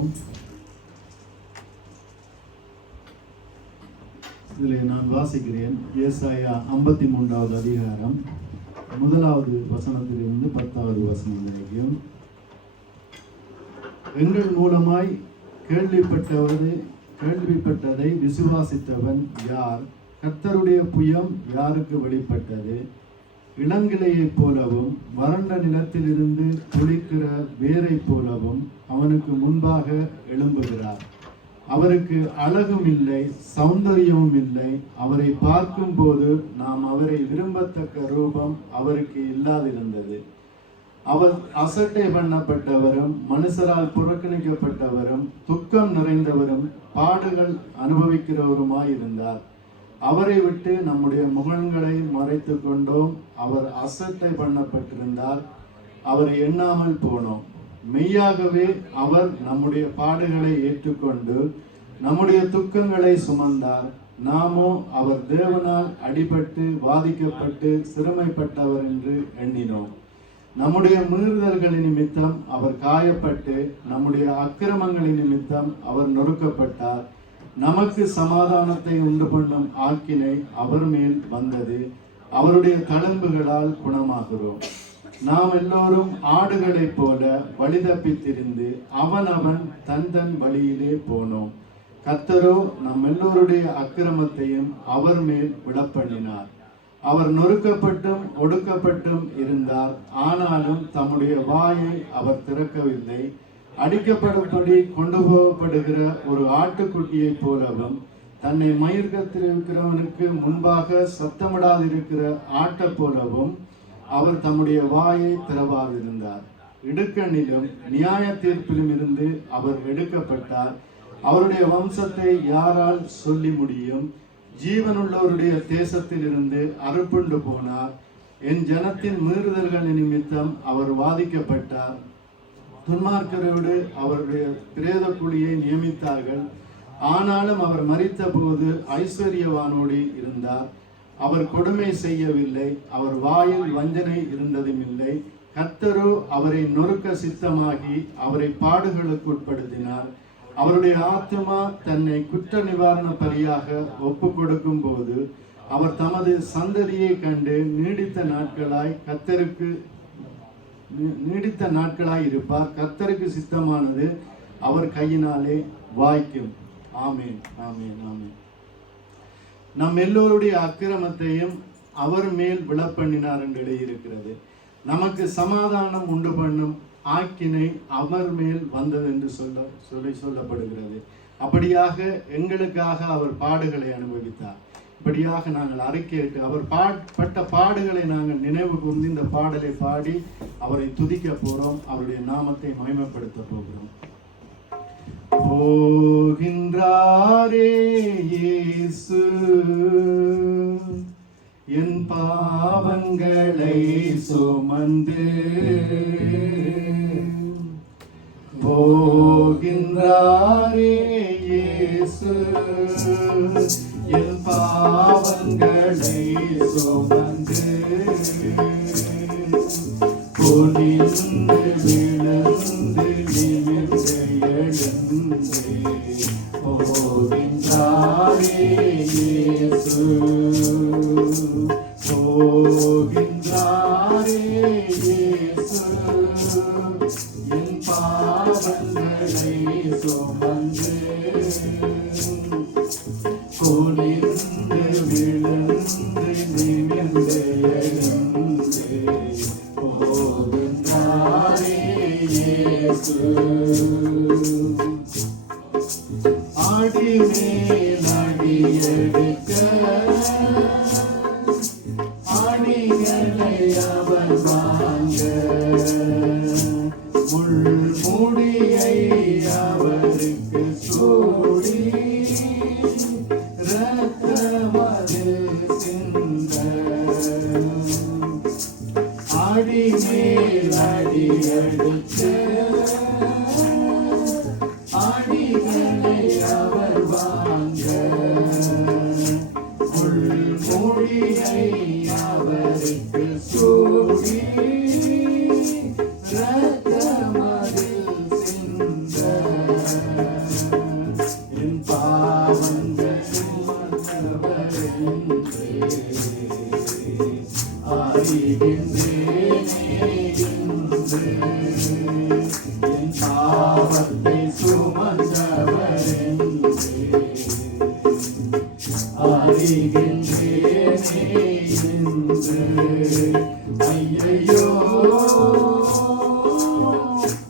பார்ப்போம். இதில் நான் வாசிக்கிறேன். ஏசாயா 53வது அதிகாரம் 1வது வசனத்திலிருந்து 10வது வசனம் வரைக்கும். எங்கள் மூலமாய் கேள்விப்பட்டதை விசுவாசித்தவன் யார்? கர்த்தருடைய புயம் யாருக்கு வெளிப்பட்டது? இளங்கிளையைப் போலவும் வறண்ட நிலத்திலிருந்து துளிக்கிற வேரைப் போலவும் அவனுக்கு முன்பாக எழும்புகிறார். அவருக்கு அழகும் இல்லை, சௌந்தரியமும் இல்லை. அவரை பார்க்கும் போது நாம் அவரை விரும்பத்தக்க ரூபம் அவருக்கு இல்லாதிருந்தது. அவர் அசட்டை பண்ணப்பட்டவரும் மனுஷரால் புறக்கணிக்கப்பட்டவரும் துக்கம் நிறைந்தவரும் பாடுகள் அனுபவிக்கிறவருமாயிருந்தார். அவரை விட்டு நம்முடைய முகங்களை மறைத்து கொண்டோம். அவர் அசட்டை பண்ணப்பட்டிருந்தார், அவரை எண்ணாமல் போனோம். மெய்யாகவே அவர் நம்முடைய பாடுகளை ஏற்றுக்கொண்டு நம்முடைய துக்கங்களை சுமந்தார். நாமோ அவர் தேவனால் அடிபட்டு வாதிக்கப்பட்டு சிறுமைப்பட்டவர் என்று எண்ணினோம். நம்முடைய மீறுதல்களின் நிமித்தம் அவர் காயப்பட்டு நம்முடைய அக்கிரமங்களின் நிமித்தம் அவர் நொறுக்கப்பட்டார். நமக்கு சமாதானத்தை உண்டு பண்ணும் ஆக்கினை அவர் மேல் வந்தது. அவருடைய தழும்புகளால் குணமாகிறோம். நாம் எல்லோரும் ஆடுகளைப் போல வழி தப்பித்திருந்து அவனவன் தன் வழியிலே போனோம். கர்த்தரோ நம் எல்லோருடைய அக்கிரமத்தையும் அவர் மேல் விழப்பண்ணினார். அவர் நொறுக்கப்பட்டும் ஒடுக்கப்பட்டும் இருந்தார், ஆனாலும் தம்முடைய வாயை அவர் திறக்கவில்லை. அடிக்கப்படும்படி கொண்டு போகப்படுகிற ஒரு ஆட்டுக்குட்டியை போலவும் தன்னை மயிர்கத்தில் இருக்கிறவனுக்கு முன்பாக சத்தமிடாதிருக்கிற ஆட்டை போலவும் அவர் தம்முடைய வாயை திறவாதிருந்தார். இடுக்கண்ணிலும் நியாய தீர்ப்பிலும் இருந்து அவர் எடுக்கப்பட்டார். அவருடைய வம்சத்தை யாரால் சொல்லி முடியும்? ஜீவனுள்ளவருடைய தேசத்தில் இருந்து அறுப்புண்டு போனார். என் ஜனத்தின் மீறுதல்களின் நிமித்தம் அவர் வாதிக்கப்பட்டார். துன்மார்க்கரோடு அவருடைய பிரேத குழியை நியமித்தார்கள். ஆனாலும் அவர் மரித்த போது ஐஸ்வர்யவானோடு இருந்தார். அவர் கொடுமை செய்யவில்லை, அவர் வாயில் வஞ்சனை இருந்ததும் இல்லை. கர்த்தரோ அவரை நொறுக்க சித்தமாகி அவரை பாடுகளுக்கு உட்படுத்தினார். அவருடைய ஆத்துமா தன்னை குற்ற நிவாரண பலியாக ஒப்பு கொடுக்கும் போது அவர் தமது சந்ததியை கண்டு நீடித்த நாட்களாய் இருப்பார். கர்த்தருக்கு சித்தமானது அவர் கையினாலே வாய்க்கும். ஆமேன், ஆமேன், ஆமேன். நம் எல்லோருடைய அக்கிரமத்தையும் அவர் மேல் விழப்பண்ணினார் என்று எழுதியிருக்கிறது. நமக்கு சமாதானம் உண்டு பண்ணும் ஆக்கினை அவர் மேல் வந்தது என்று சொல்லப்படுகிறது. அப்படியாக எங்களுக்காக அவர் பாடுகளை அனுபவித்தார். இப்படியாக நாங்கள் அறிக்கையிட்டு அவர் பட்ட பாடுகளை நாங்கள் நினைவு கூர்ந்து இந்த பாடலை பாடி அவரை துதிக்க போறோம். அவருடைய நாமத்தை மகிமைப்படுத்த போகிறோம். போகின்றாரே இயேசு என் பாவங்களை சுமந்து, போகின்றாரே இயேசு என் பாவங்களை சுமந்து, பொலிந்து விழுந்து நிமிர்ந்து எழுந்து, போகின்றாரே இயேசு, போகின்றாரே இயேசு என் பாவங்களை சுமந்து, பொலிந்து விழுந்து நிமிர்ந்து எழுந்து, போகின்றாரே இயேசு. ஆடி மேல் அடி எடுக்க ஆணிகளை அவர் வாங்க, முள்முடியை அவருக்கு சூடி, இரத்தமதில் சிந்த, ஆடி மேல் அடி எடுக்க ஆணிகளை அவர் வாங்க, முள்முடியை அவருக்கு சூடி, இரத்தமதில் சிந்த, பாவத்தை சுமந்தவர் என்று அறிகின்றேனே என்று. ஐயையோ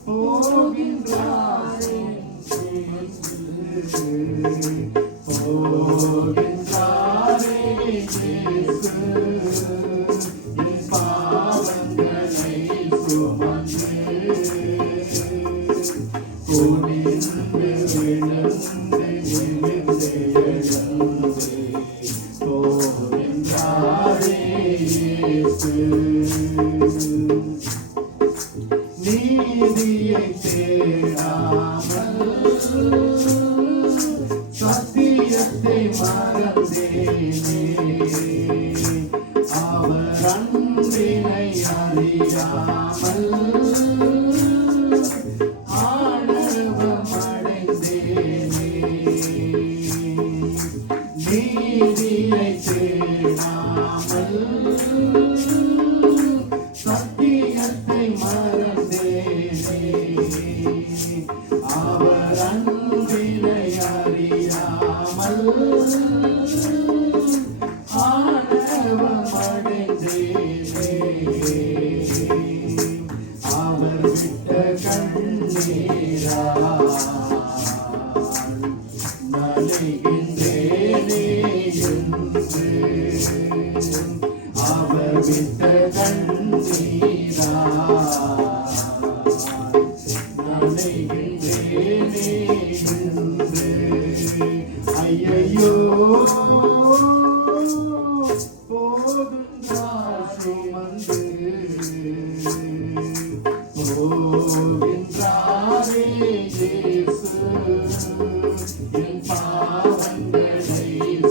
போகின்றாரே போகின்றாரே இயேசு என் பாவங்களை சுமந்து குனிந்து விழுந்து நிமிர்ந்து எழுந்து போகின்றாரே இயேசு. நீதியை தேடாமல் சத்தியத்தை மறந்தேனே, அவர் அன்பினை அறியாமல் ஆணவமடைந்தேனே. நீதியை தேடாமல் சத்தியத்தை மறந்தேனே, அவர் அன்பினை அறியாமல் ஆணவமடைந்தேனே. அவர் விட்ட கண்ணீரால் நலிகின்றேனே என்று. அவர் விட்ட கண்ணீரால் நலிகின்றேனே என்று. ஐயையோ போகின்றார் சுமந்து போகின்றாரே இயேசு என் பாவங்களை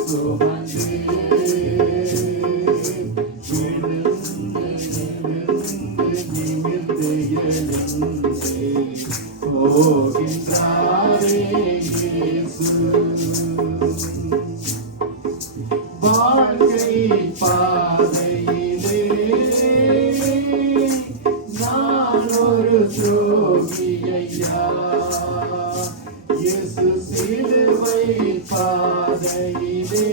சுமந்து விழுந்து நிமிர்ந்து எழுந்து போகின்றாரே இயேசு. வாழ்க்கை பாதையிலே நான் ஒரு துரோகியையா, இயேசு சிலுவை பாதையிலே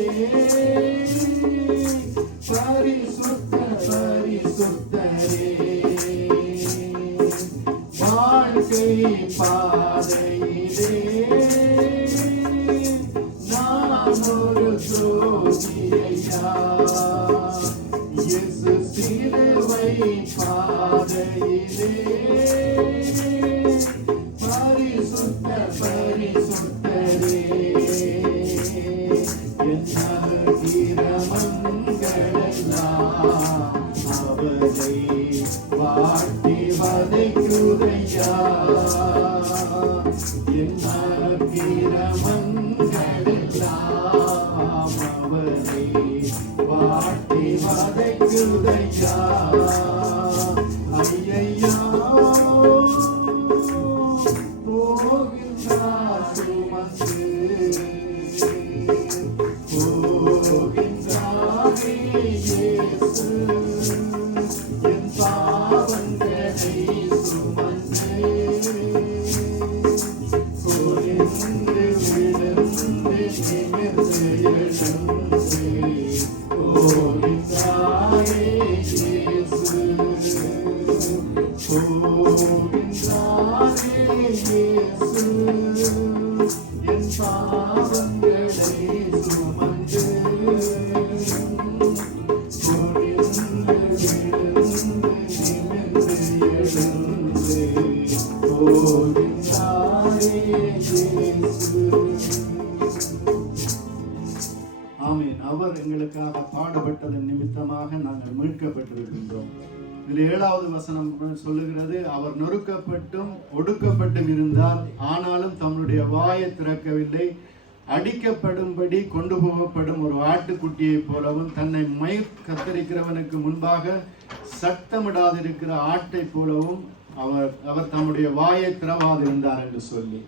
பரிசுத்த பரிசுத்தரே. வாழ்க்கை பாதையிலே நான் ஒரு துரோகியையா, இயேசு சிலுவை பாதையிலே பரிசுத்த பரிசுத்தரே. என் இரமங்களெல்லாம் அவரை வாட்டி வதைக்குதையா, என் இரமங்களெல்லாம் அவரை வாட்டி வதைக்குதையா. ஐயையோ போகின்றார் சுமந்து போகின்றாரே இயேசு என் பாவங்களை சுமந்து குனிந்து விழுந்து நிமிர்ந்து எழுந்து போகின்றாரே இயேசு போகின்றாரே இயேசு என் பாவங்களை சுமந்து குனிந்து விழுந்து நிமிர்ந்து எழுந்து போகின்றாரே இயேசு. ஆமென். அவர் எங்களுக்காக பாடுபட்டதன் நிமித்தமாக நாங்கள் மீட்கப்பட்டிருக்கின்றோம். இதில் 7வது வசனம் சொல்லுகிறது, அவர் நொறுக்கப்பட்டும் ஒடுக்கப்பட்டும் இருந்தார், ஆனாலும் தம்முடைய வாயை திறக்கவில்லை. அடிக்கப்படும்படி கொண்டு போகப்படும் ஒரு ஆட்டுக்குட்டியை போலவும் தன்னை மயிர் கத்தரிக்கிறவனுக்கு முன்பாக சத்தமிடாதிருக்கிற ஆட்டை போலவும் அவர் தம்முடைய வாயை திறவாதிருந்தார் என்று சொல்லி,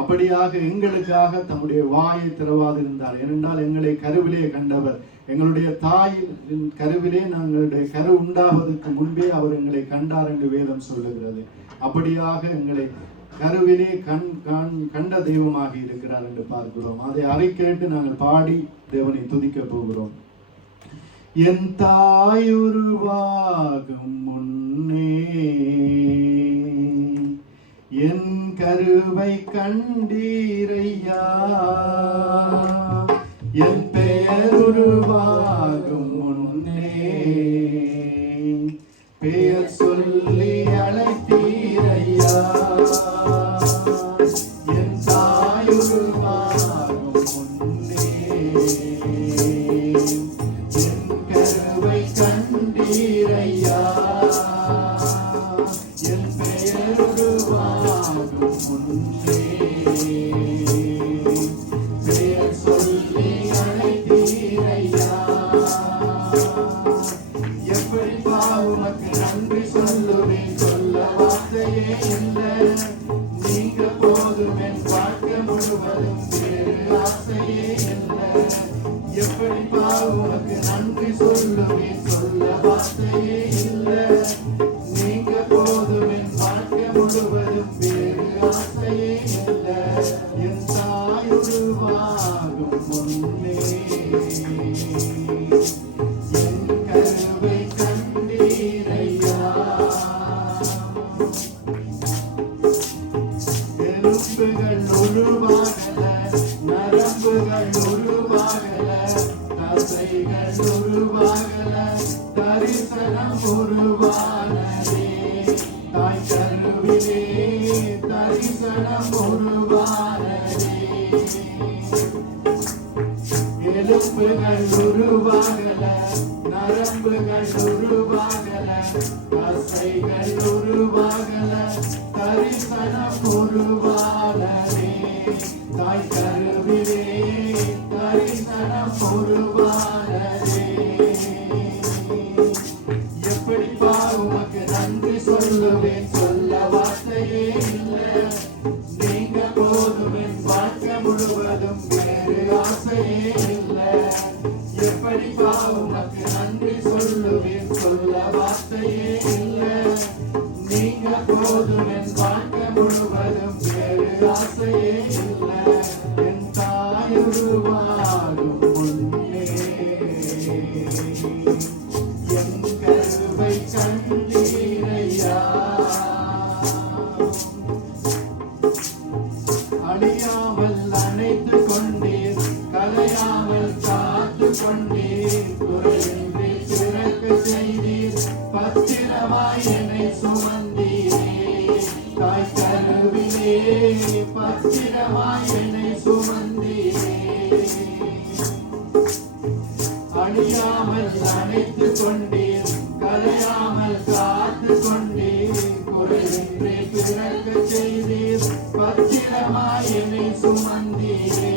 அப்படியாக எங்களுக்காக தம்முடைய வாயை திறவாதிருந்தார். ஏனென்றால் எங்களை கருவிலே கண்டவர், எங்களுடைய தாயின் கருவிலே நாங்களுடைய கரு உண்டாவதற்கு முன்பே அவர் எங்களை கண்டார் என்று வேதம் சொல்லுகிறது. அப்படியாக எங்களை கருவிலே கண்ட தெய்வமாக இருக்கிறார் என்று பார்க்கிறோம். அதை அறிக்கையிட்டு நாங்கள் பாடி தேவனை துதிக்க போகிறோம். என் தாயுருவாகும் முன்னே என் கருவை கண்டீரையா, என் பெயர் உருவாகும் முன்னே பெயர் சொல்லி அழைத்தீரையா. என் தாயுருவாகும் முன்னே என் கருவை கண்டீரையா, என் பெயர் உருவாகும் முன்னே பெயர் சொல்லி அழைத்தீரையா. எப்படி உமக்கு நன்றி சொல்லுவேன், சொல்ல வார்த்தையே இல்லை. நீங்க போதும் என் வாழ்க்கை முழுவதும், வேறு ஆசையே இல்லை. எப்படி உமக்கு நன்றி சொல்லுவேன், சொல்ல வார்த்தையே இல்லை. நீங்க போதும் என் வாழ்க்கை முழுவதும், வேறு ஆசையே இல்லை. என் தாயுருவாகும் முன்னே என் கருவை கண்டீரையா. எலும்புகள் உருவாகல, நரம்புகள் உருவாகல, தசைகள் உருவாகல, தரிசனம் உருவானதே. தாய் கருவிலே தரிசனம் உருவானதே. எலும்புகள் உருவாகல, நரம்புகள் உருவாகல, தசைகள் உருவாகல, தரிசனம் உருவானதே. தாய் கருவிலே தரிசனம் உருவானதே. எப்படி உமக்கு நன்றி சொல்லுவேன், சொல்ல வார்த்தையே இல்லை. நீங்க போதும் என் வாழ்க்கை முழுவதும், வேறு ஆசையே இல்லை. எப்படி உமக்கு நன்றி சொல்லுவேன், சொல்ல வார்த்தையே இல்லை. நீங்க போதும் என் வாழ்க்கை முழுவதும், வேறு ஆசையே இல்லை. என் தாயுருவாகும் முன்னே என் கருவை கண்டீரையா. அழியாமல் அணைத்து கொண்டீர், கலையாமல் காத்து கொண்டீர், குறையின்றி பிறக்க செய்தீர், பத்திரமாய் என்னை சுமந்தீரே. தாய் கருவிலே பத்திரமாய் என்னை சுமந்தீரே. அழியாமல் அணைத்து கொண்டீர், கலையாமல் காத்து கொண்டீர், குறையின்றி பிறக்க செய்தீர், பத்திரமாய் என்னை சுமந்தீரே.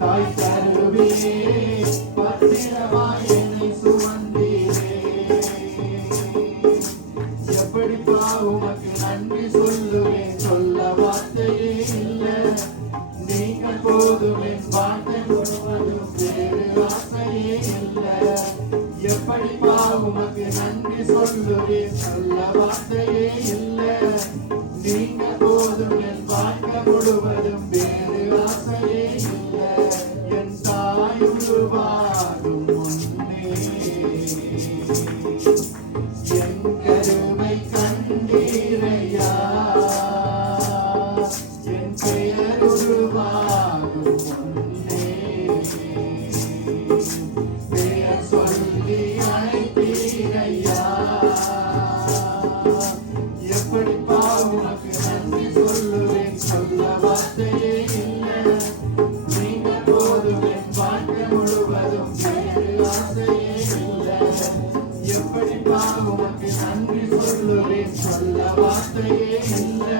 தாய் கருவிலே பத்திரமாய் என்னை சுமந்தீரே. எப்படி உமக்கு நன்றி சொல்லுவேன், சொல்ல வார்த்தையே இல்லை. நீங்க போதும் என் வாழ்க்கை முழுவதும், வேறு ஆசையே இல்லை. எப்படி உமக்கு நன்றி சொல்லுவேன், சொல்ல வார்த்தையே இல்லை. நீங்க போதும் என் வாழ்க்கை முழுவதும், வேறு ஆசையே இல்லை. என் தாயுருவாகும் முன்னே என் கருவை கண்டீரையா. என் பெயர் உருவாகும் முன்னே பெயர் சொல்லி அழைத்தீரையா. எப்படி உமக்கு நன்றி சொல்லுவேன், சொல்ல வார்த்தையே இல்லை. நீங்க போதும் என் வாழ்க்கை முழுவதும், வேறு ஆசையே இல்லை. எப்படி உமக்கு நன்றி சொல்லுவேன், சொல்ல வார்த்தையே இல்லை.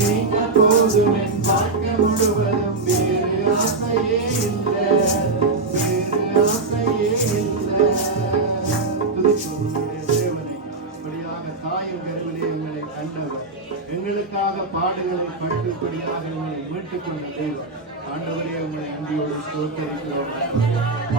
நீங்க போதும் என் வாழ்க்கை முழுவதும், வேறு ஆசையே இல்லை, வேறு ஆசையே இல்லை. தேவனை இப்படியாக தாயும் கருவிலே எங்களை கண்டவர், எங்களுக்காக பாடுகளை பட்டுப்படியாக எங்களை மீட்டுக் கொண்ட தேவன். ஆண்டவரே உங்களை அன்பியோடு ஸ்தோத்திரிக்கிறோம்.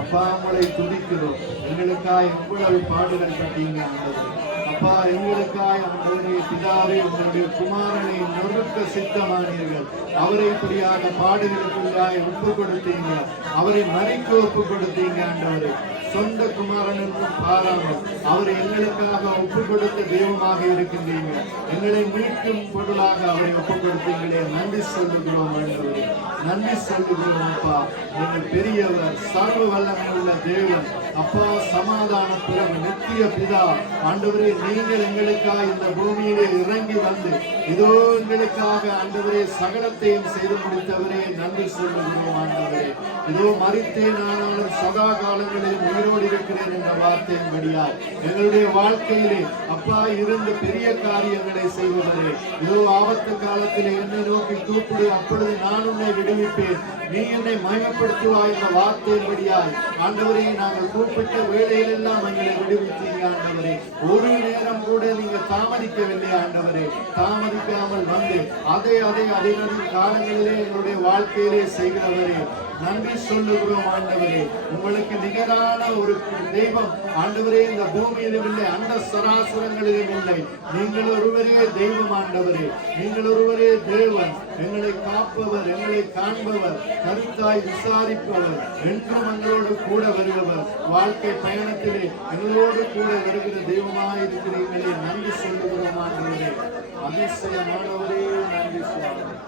அப்பா உங்களை துதிக்கிறோம். எங்களுக்காக எவ்வளவு பாடுகள் பட்டீங்க ஆண்டவரே. அப்பா அப்பா எங்களுக்காய் ஆண்டவரே பிதாவே உங்களுடைய குமாரனை நொறுக்க சித்தமானீர்கள். அவரை இப்படியாக பாடுகளுக்குள்ளாய் ஒப்பு கொடுத்தீங்க, அவரை மறிக்க ஒப்பு கொடுத்தீங்க ஆண்டவரே. சொந்த குமாரன் என்றும் பாராமல் அவர் எங்களுக்காக ஒப்பு கொடுத்த தெய்வமாக இருக்கின்றீங்க. எங்களை மீட்கும் பொருளாக அவரை ஒப்பு கொடுத்தீங்களே, நன்றி சொல்லுகிறோம் ஆண்டவரே, நன்றி சொல்லுகிறோம் அப்பா. நீங்கள் பெரியவர், சர்வ வல்லமை உள்ள தேவன் அப்பா, சமாதான பிரபு, நித்திய பிதா ஆண்டவரே. நீங்கள் எங்களுக்காக இந்த பூமியிலே இறங்கி வந்து இதோ எங்களுக்காக ஆண்டவரே சகலத்தையும் செய்து முடித்தவரே, நன்றி சொல்லுகிறோம் ஆண்டவரே. இதோ மரித்தேன் ஆனாலும் சதா காலங்களில் உயிரோடு இருக்கிறேன் என்ற வார்த்தையின்படியாய் எங்களுடைய வாழ்க்கையிலே அப்பா இருந்து பெரிய காரியங்களை செய்வதே. இதோ ஆபத்து காலத்திலே என்னை நோக்கி கூப்பிடு, அப்பொழுது நான் உன்னை விடுவிப்பேன், நீ என்னை மகிமைப்படுத்துவாய் என்ற வார்த்தையின்படியாய் ஆண்டவரே நாங்கள் கூப்பிட்ட வேளையில் எல்லாம் எங்களை விடுவித்தீங்க ஆண்டவரே. ஒரு நேரம் கூட நீங்க தாமதிக்கவில்லை ஆண்டவரே. தாமதிக்காமல் வந்து அதே காலங்களிலே எங்களுடைய வாழ்க்கையிலே செய்கிறவரே, நன்றி சொல்லுகிறோம் ஆண்டவரே. உங்களுக்கு நிகரான ஒரு தெய்வம் ஆண்டவரே இந்த பூமியிலும் இல்லை, அந்த சராசரங்களிலும் இல்லை. நீங்கள் ஒருவரே தெய்வம் ஆண்டவரே, நீங்கள் ஒருவரே தேவன். எங்களை காப்பவர், எங்களை காண்பவர், கருத்தாய் விசாரிப்பவர், என்றும் எங்களோடு கூட வருபவர். வாழ்க்கை பயணத்திலே எங்களோடு கூட வருகிற தெய்வமாக இருக்கிறீங்களே, நன்றி சொல்லுகிறோம் ஆண்டவரே. அதிசயமானவரே, நன்றி சொல்லுகிறோம்.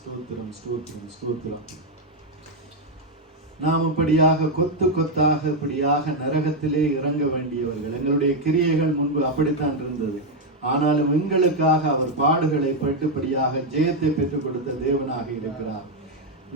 ஸ்தோத்திரம், ஸ்தோத்திரம், ஸ்தோத்திரம். நாம் இப்படியாக கொத்து கொத்தாக இப்படியாக நரகத்திலே இறங்க வேண்டியவர்கள். எங்களுடைய கிரியைகள் முன்பு அப்படித்தான் இருந்தது. ஆனாலும் எங்களுக்காக அவர் பாடுகளை பட்டுப்படியாக ஜெயத்தை பெற்றுக் கொடுத்த தேவனாக இருக்கிறார்.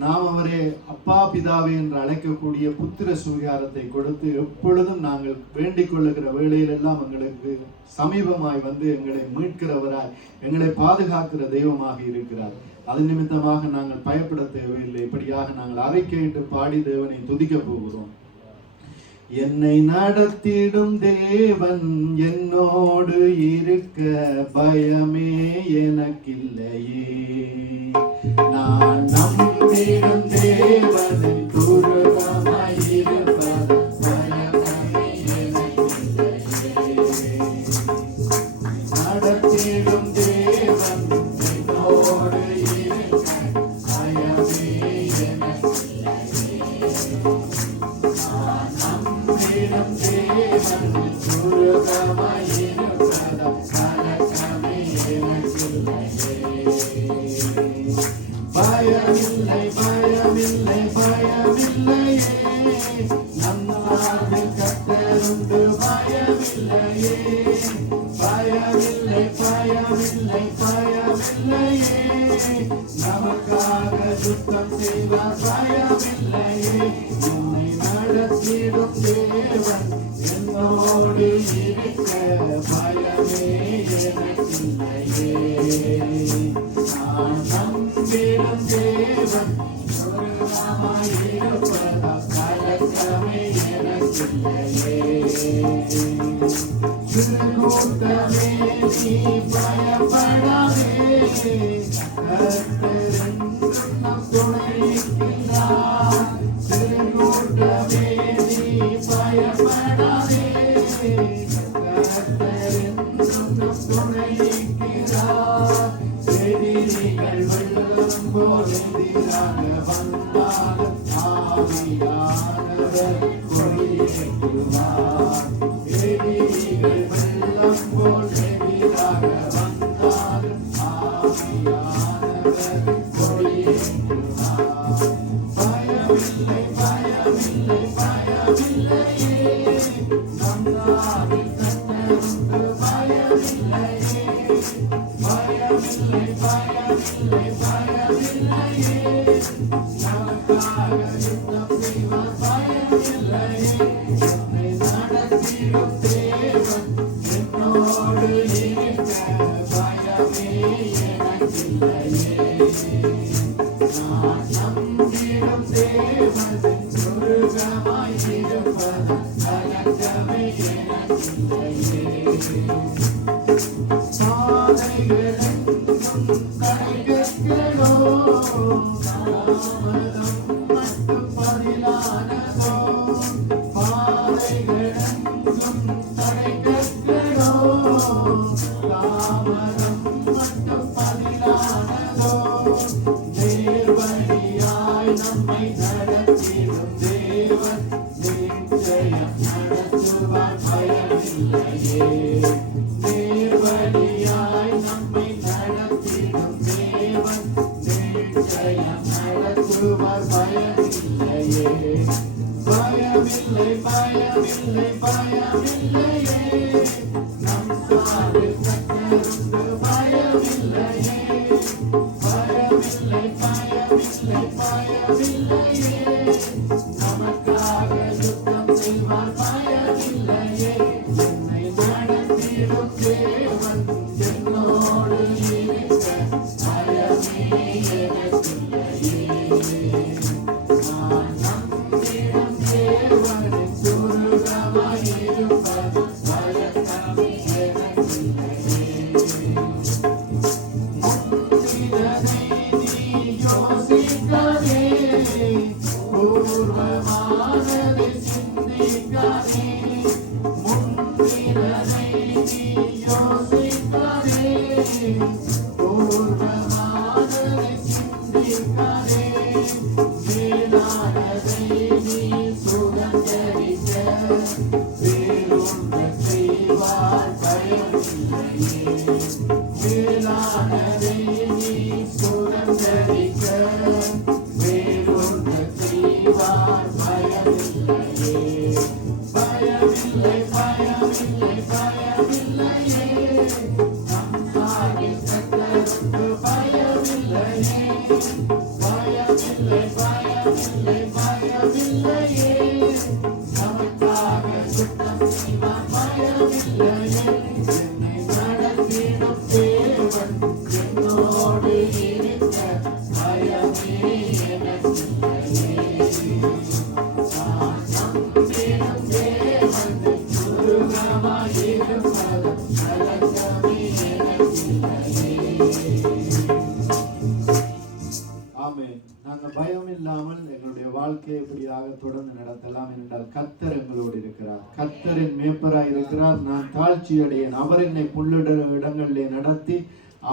நாம் அவரே அப்பா பிதாவே என்று அழைக்கக்கூடிய புத்திர சுவிகாரத்தை கொடுத்து எப்பொழுதும் நாங்கள் வேண்டிக் கொள்ளுகிற வேளையிலெல்லாம் எங்களுக்கு சமீபமாய் வந்து எங்களை மீட்கிறவராய் எங்களை பாதுகாக்கிற தெய்வமாக இருக்கிறார். அது நிமித்தமாக நாங்கள் பயப்பட தேவையில்லை. இப்படியாக நாங்கள் அறிக்கையிட்டு பாடி தேவனை துதிக்க போகிறோம். என்னை நடத்திடும் தேவன் என்னோடு இருக்க பயமே எனக்கில்லையே. நான் நம்பிடும் தேவனை துருவமாயிருப்பது பயமே எனக்கில்லையே. நடத்திடும் தேவன் என்னோடு இருக்க பயமே எனக்கில்லையே. நான் நம்பிடும் தேவன் துருவமாயிருப்பது கலக்கமே எனக்கில்லையே. பயமில்லை, பயமில்லை, பயமில்லையே, நம்மாவில் கர்த்தருண்டு பயமில்லையே. பயமில்லை, பயமில்லை, பயமில்லையே, நமக்காக யுத்தம் செய்வார் பயமில்லையே. என்னை நடத்திடும் தேவன் என்னோடு இருக்க பயமே எனக்கில்லையே. நான் நம்பிடும் தேவன் இருப்பதா கலக்கமே எனக்கில்லையே. திருக்கூட்டமே நீ பயப்படாதே, கர்த்தரென்றும் நம் துணையிருக்கிறார். திருக்கூட்டமே நீ பயப்படாதே, கர்த்தரென்றும் நம் துணையிருக்கிறார். எதிரிகள் வெள்ளம் போல் எதிராக வந்தாலும் ஆவியானவர் கொடியேற்றுவார். எதிரிகள் வெள்ளம் போல் எதிராக வந்தாலும் ஆவியானவர் கொடியேற்றுவார். பயமில்லை, பயமில்லை, பயமில்லையே, நம்மாவில் கர்த்தருண்டு பயமில்லையே. பயமில்லை, பயமில்லை, பயமில்லையே, நமக்காக யுத்தம் செய்வார் பயமில்லையே. என்னை நடத்திடும் தேவன் என்னோடு இருக்க பயமே எனக்கில்லையே. நான் நம்பிடும் தேவன் துருகமாயிருப்பது கலக்கமே எனக்கில்லையே. பாதைகள் மட்டும் பதிலானதோ பாதைகளெங்கும் தடைக்கட்டோ தாமதம் மட்டும் பதிலானதோ நேர்வழியாய் நம்மை நடத்திடும் தேவன் நிச்சயம் நடத்துவார் பயமில்லையே நேர்வழியாய் நம்மை நடத்திடும் தேவன் நிச்சயம் நடத்துவார் பயமில்லையே பயமில்லை பயமில்லை பயமில்லையே நம் சார்பில் கர்த்தருண்டு பயமில்லையே பயமில்லை பயமில்லை பயமில்லையே நமக்காக யுத்தம் செய்வார் பயமில்லையே என்னை நடத்திடும் தேவன் என்னோடு இருக்க பயமே எனக்கில்லையே நான் நம்பிடும் தேவனின் துருகமாயிருப்பது பயமே எனக்கில்லையே முந்தினதை நீ யோசிக்காதே பூர்வமானதை சிந்திக்காதே முந்தினதை நீ யோசிக்காதே பூர்வமானதை சிந்திக்காதே மேலானதை நீ சுதந்தரிக்க வேறொன்று செய்வார் பயமில்லையே மேலானதை நீ சுதந்தரிக்க வேறொன்று செய்வார் பயமில்லையே பயமில்லை பயமில்லை பயமில்லையே நம் சார்பில் கர்த்தருக்கு பயமில்லையே பயமில்லை பயமில்லை பயமில்லையே நமக்காக யுத்தம் செய்வார் பயமில்லையே என்னை நடத்திடும் தேவன் என்னோடு இருக்க பயமே எனக்கில்லையே நான் நம்பிடும் தேவன் துருகமாயிருப்பது கலக்கமே எனக்கில்லையே ஆமென். நாங்கள் பயம் இல்லாமல் எங்களுடைய வாழ்க்கையை இப்படியாக தொடர்ந்து நடத்தலாம் என்றால் கர்த்தர் எங்களோடு இருக்கிறார். கர்த்தரின் மேய்ப்பராய் இருக்கிறார். நான் தாழ்ச்சி அடையேன். அவர் என்னை புல்லிட இடங்களிலே நடத்தி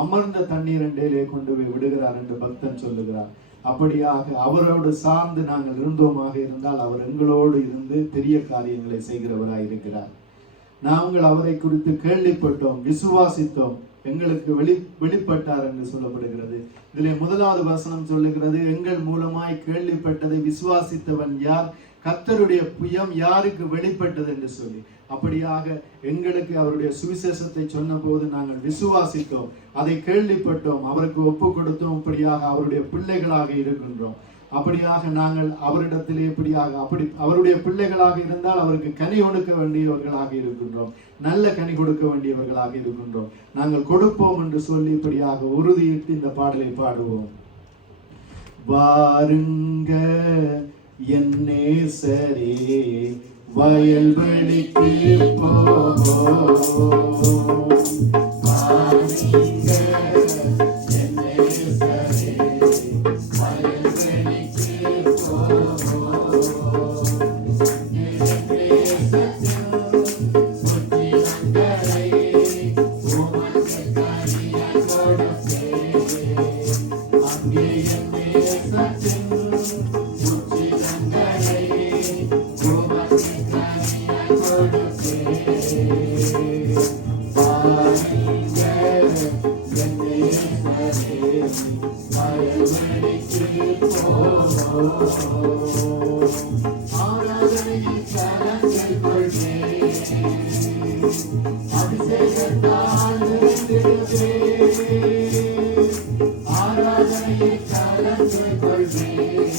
அமர்ந்த தண்ணீர் அண்டையிலே கொண்டு போய் விடுகிறார் என்று பக்தன் சொல்லுகிறார். அப்படியாக அவரோடு சார்ந்து நாங்கள் இருந்தோமாக இருந்தால் அவர் எங்களோடு இருந்து பெரிய காரியங்களை செய்கிறவராய் இருக்கிறார். நாங்கள் அவரை குறித்து கேள்விப்பட்டோம், விசுவாசித்தோம், எங்களுக்கு வெளிப்பட்டார் என்று சொல்லப்படுகிறது. இதிலே முதலாவது வசனம் சொல்லுகிறது, எங்கள் மூலமாய் கேள்விப்பட்டதை விசுவாசித்தவன் யார், கர்த்தருடைய புயம் யாருக்கு வெளிப்பட்டது என்று சொல்லி. அப்படியாக எங்களுக்கு அவருடைய சுவிசேஷத்தை சொன்ன போது நாங்கள் விசுவாசித்தோம், அதை கேள்விப்பட்டோம், அவருக்கு ஒப்பு கொடுத்தோம். இப்படியாக அவருடைய பிள்ளைகளாக இருக்கின்றோம். அப்படியாக நாங்கள் அவரிடத்திலே இப்படியாக அப்படி அவருடைய பிள்ளைகளாக இருந்தால் அவருக்கு கனி கொடுக்க வேண்டியவர்களாக இருக்கின்றோம், நல்ல கனி கொடுக்க வேண்டியவர்களாக இருக்கின்றோம். நாங்கள் கொடுப்போம் என்று சொல்லி இப்படியாக உறுதியிட்டு இந்த பாடலை பாடுவோம். வாருங்க என் நேசரே வயல்வெளிக்கு போவோம், வாருங்க என் நேசரே வயல்வெளிக்கு போவோம், என் நேசத்தின் புத்திரங்களை உமக்கு கனியாய் கொடுப்பேன், அங்கே என் நேசத்தின் புத்திரங்களை உமக்கு கனியாய் கொடுப்பேன். வாருங்க என் நேசரே வயல்வெளிக்கு போவோம், ஆராதனையில் கலந்து கொள்வேன், அபிஷேகத்தால் நிறைந்திடுவேன், ஆராதனையில் கலந்து கொள்வேன்,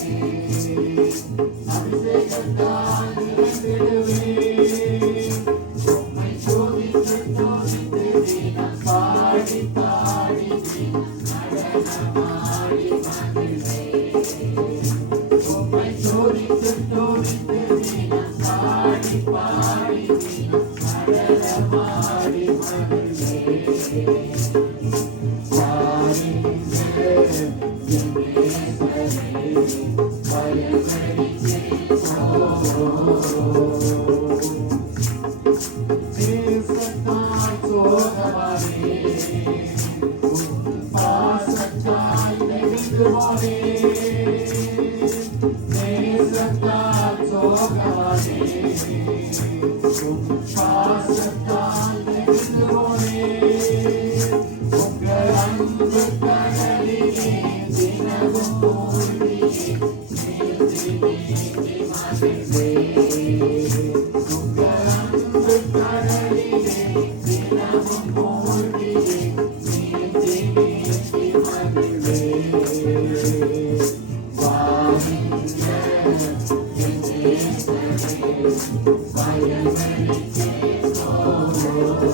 அபிஷேகத்தால் நிறைந்திடுவேன், உம்மை சோதித்து சோதித்து தினம் பாடி பாடி நடனமாடி மகிழ்வேன், உம்மை சோதித்து சோதித்து தினம் பாடி பாடி நடனமாடி மகிழ்வேன். வாருங்க என் நேசரே பரலோகவானே, உம் பாசத்தால் நெகிழ்ந்து போனேன். உங்கள் அன்பு கடலிலே தினமும் மூழ்கி நீந்தி நீந்தி மகிழ்ந்தேன். உங்கள் அன்பு கடலிலே தினமும் மூழ்கி நீந்தி நீந்தி மகிழ்ந்தேன். வாருங்க என் நேசரே, பயனளித்தே போவோம்.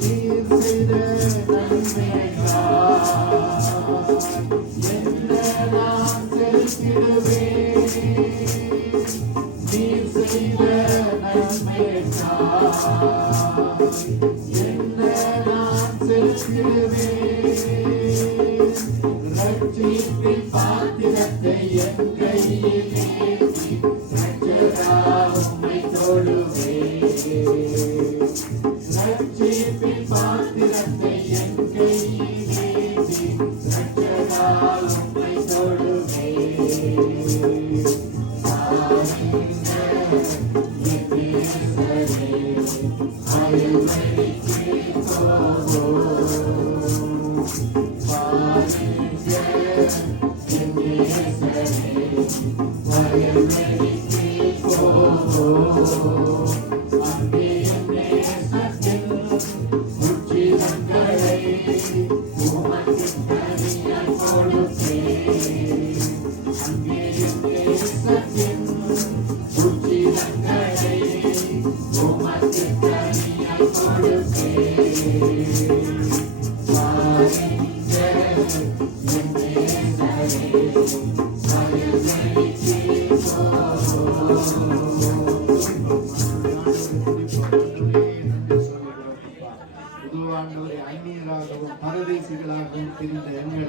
நீர் செய்த நன்மைக்காய் என்ன நான் செலுத்திடுவேன். நீர் செய்த நன்மைக்காய் என்ன நான் செலுத்திடுவேன். ரட்சிப்பின் பாத்திரத்தை என் கையில் ஏந்தி ரட்சகா உம்மை தொழுவேன். ரட்சிப்பின் பாத்திரத்தை என் கையில் ஏந்தி ரட்சகா உம்மை தொழுவேன். வாருங்க என் நேசரே, அயல்வழிக்கே போவோம். வாருங்க என் நேசரே, அயல்வழிக்கே போவோம். அங்கே என் நேசத்தின் உச்சிதங்களை உமக்கு தனியாய் கொடுத்தேன். அங்கே என் நேசத்தின் உச்சிதங்களை உமக்கு தனியாய் கொடுத்தேன். வாருங்க என் நேசரே, அயல்வழிக்கே போவோம். அந்நியராகவும் பரதேசிகளாகவும் தெரிந்த எங்களை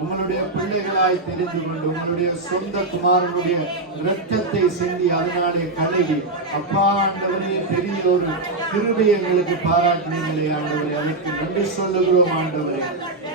உங்களுடைய பிள்ளைகளாய் தெரிந்து கொண்டு உங்களுடைய சொந்த குமாரனுடைய இரத்தத்தை சிந்தி அதனாலே கழுவி அப்பா ஆண்டவரே பெரிய ஒரு கிருபை எங்களுக்கு பாராட்டினீங்களே ஆண்டவரே, அதற்கு நன்றி சொல்லுகிறோம் ஆண்டவரே.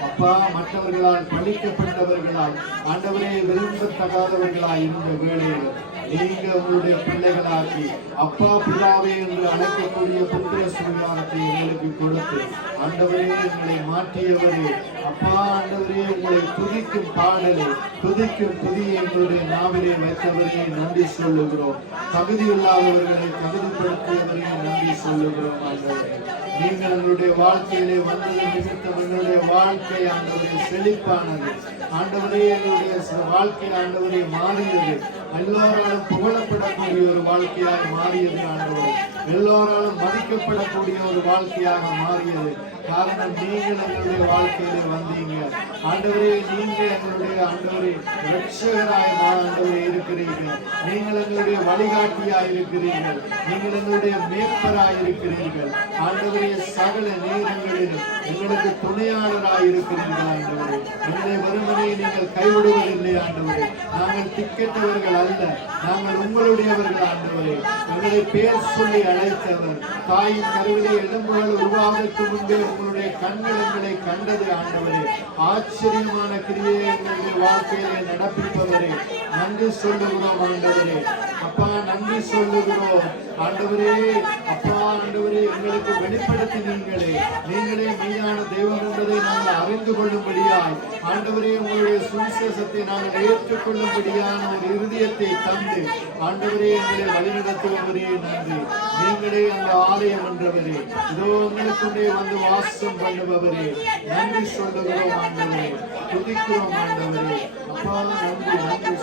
அப்பா மற்றவர்களால் பழிக்கப்பட்டவர்களால் ஆண்டவரே விரும்பத்தகாதவர்களாய் இருந்த வேளையில் நீங்க உங்களுடைய பிள்ளைகளாக்கி அப்பா பிதாவே என்று அழைக்கக்கூடிய புத்திர சுவிகாரத்தை எங்களுக்கு கொடுத்து ஆண்டவரே எங்களை மாற்றியவரே, அப்பா ஆண்டவரே உங்களை துதிக்கும் பாடலை துதிக்கும் துதியை எங்களுடைய நாவிலே வைத்தவரே நன்றி சொல்லுகிறோம். தகுதியில்லாதவர்களை தகுதிப்படுத்தியவரே நன்றி சொல்லுகிறோம் ஆண்டவரே. நீங்கள் எங்களுடைய வாழ்க்கையிலே வந்தது நிமித்தம் எங்களுடைய வாழ்க்கை ஆண்டவரே செழிப்பானது. ஆண்டவரே எங்களுடைய வாழ்க்கை ஆண்டவரே மாறியது. எல்லோராலும் புகழப்படக்கூடிய ஒரு வாழ்க்கையாக மாறியது ஆண்டவரே. எல்லோராலும் மதிக்கப்படக்கூடிய ஒரு வாழ்க்கையாக மாறியது. காரணம் நீங்கள் எங்களுடைய வாழ்க்கையிலே வந்தீங்க ஆண்டவரே. நீங்க எங்களுடைய ஆண்டவரே ரட்சகராய் ஆண்டவரே இருக்கிறீர்கள். நீங்கள் எங்களுடைய வழிகாட்டியாய் இருக்கிறீர்கள். நீங்கள் எங்களுடைய மேற்பராய் இருக்கிறீர்கள் ஆண்டவரே. சகல நேரங்களிலும் எங்களுக்கு துணையாளராய் இருக்கிறீர்கள் ஆண்டவரே. எங்களை வருமனை நீங்கள் கைவிடுவதில்லை ஆண்டவரே. நாங்கள் திக்கெட்டவர்கள் அல்ல, நாங்கள் உங்களுடையவர்கள் ஆண்டவரே. எங்களை பேர் சொல்லி அழைத்தவர். தாயின் கருவிலே எலும்புகள் உருவாவதற்கு முன்பே உங்களுடைய கண்கள் எங்களை கண்டது ஆண்டவரே. ஆச்சரியமான கிரியை எங்களுடைய வாழ்க்கையிலே நடப்பிப்பவரே நன்றி சொல்லுகிறோம் ஆண்டவரே. அப்பா நன்றி சொல்லுகிறோம் ஆண்டவரே. அப்பா ஆண்டவரே எங்களுக்கு வெளிப்படுத்தினீங்களே, நீங்களே மெய்யான தெய்வம் என்பதை நாங்கள் அறிந்து கொள்ளும்படியாய் ஆண்டவரே உங்களுடைய சுவிசேஷத்தை நாங்கள் ஏற்றுக்கொள்ளும்படியான ஒரு இருதயத்தை தந்து ஆண்டவரே எங்களை வழிநடத்துவவரே நன்றி. நீங்களே அந்த ஆலயம் என்றவரே, இதோ உங்களுக்குள்ளே வந்து வாசம் பண்ணுபவரே நன்றி சொல்லுகிறோம் ஆண்டவரே. துதிக்கிறோம் ஆண்டவரே. அப்பா நன்றி நன்றி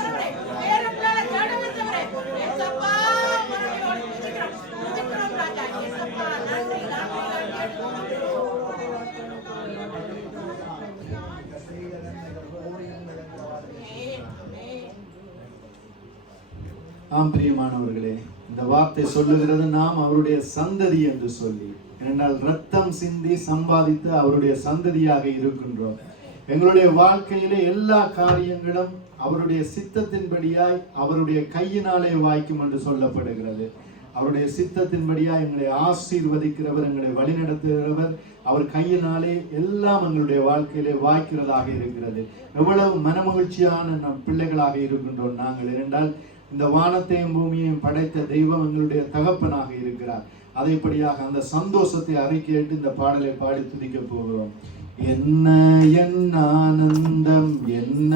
ஆம் பிரியமானவர்களே, இந்த வார்த்தை சொல்லுகிறது நாம் அவருடைய சந்ததி என்று சொல்லி. ஏனென்றால் ரத்தம் சிந்தி சம்பாதித்து அவருடைய சந்ததியாக இருக்கின்றோம். எங்களுடைய வாழ்க்கையிலே எல்லா காரியங்களும் அவருடைய சித்தத்தின்படியாய் அவருடைய கையினாலே வாய்க்கும் என்று சொல்லப்படுகிறது. அவருடைய சித்தத்தின்படியா எங்களை ஆசீர்வதிக்கிறவர், எங்களை வழிநடத்துகிறவர். அவர் கையினாலே எல்லாம் எங்களுடைய வாழ்க்கையிலே வாய்க்கிறதாக இருக்கிறது. எவ்வளவு மனமகிழ்ச்சியான நம் பிள்ளைகளாக இருக்கின்றோம் நாங்கள் என்றால், இந்த வானத்தையும் பூமியையும் படைத்த தெய்வம் எங்களுடைய தகப்பனாக இருக்கிறார். அதைப்படியாக அந்த சந்தோஷத்தை அறிக்கையிட்டு இந்த பாடலை பாடி துதிக்க போகிறோம். என்ன என் ஆனந்தம், என்ன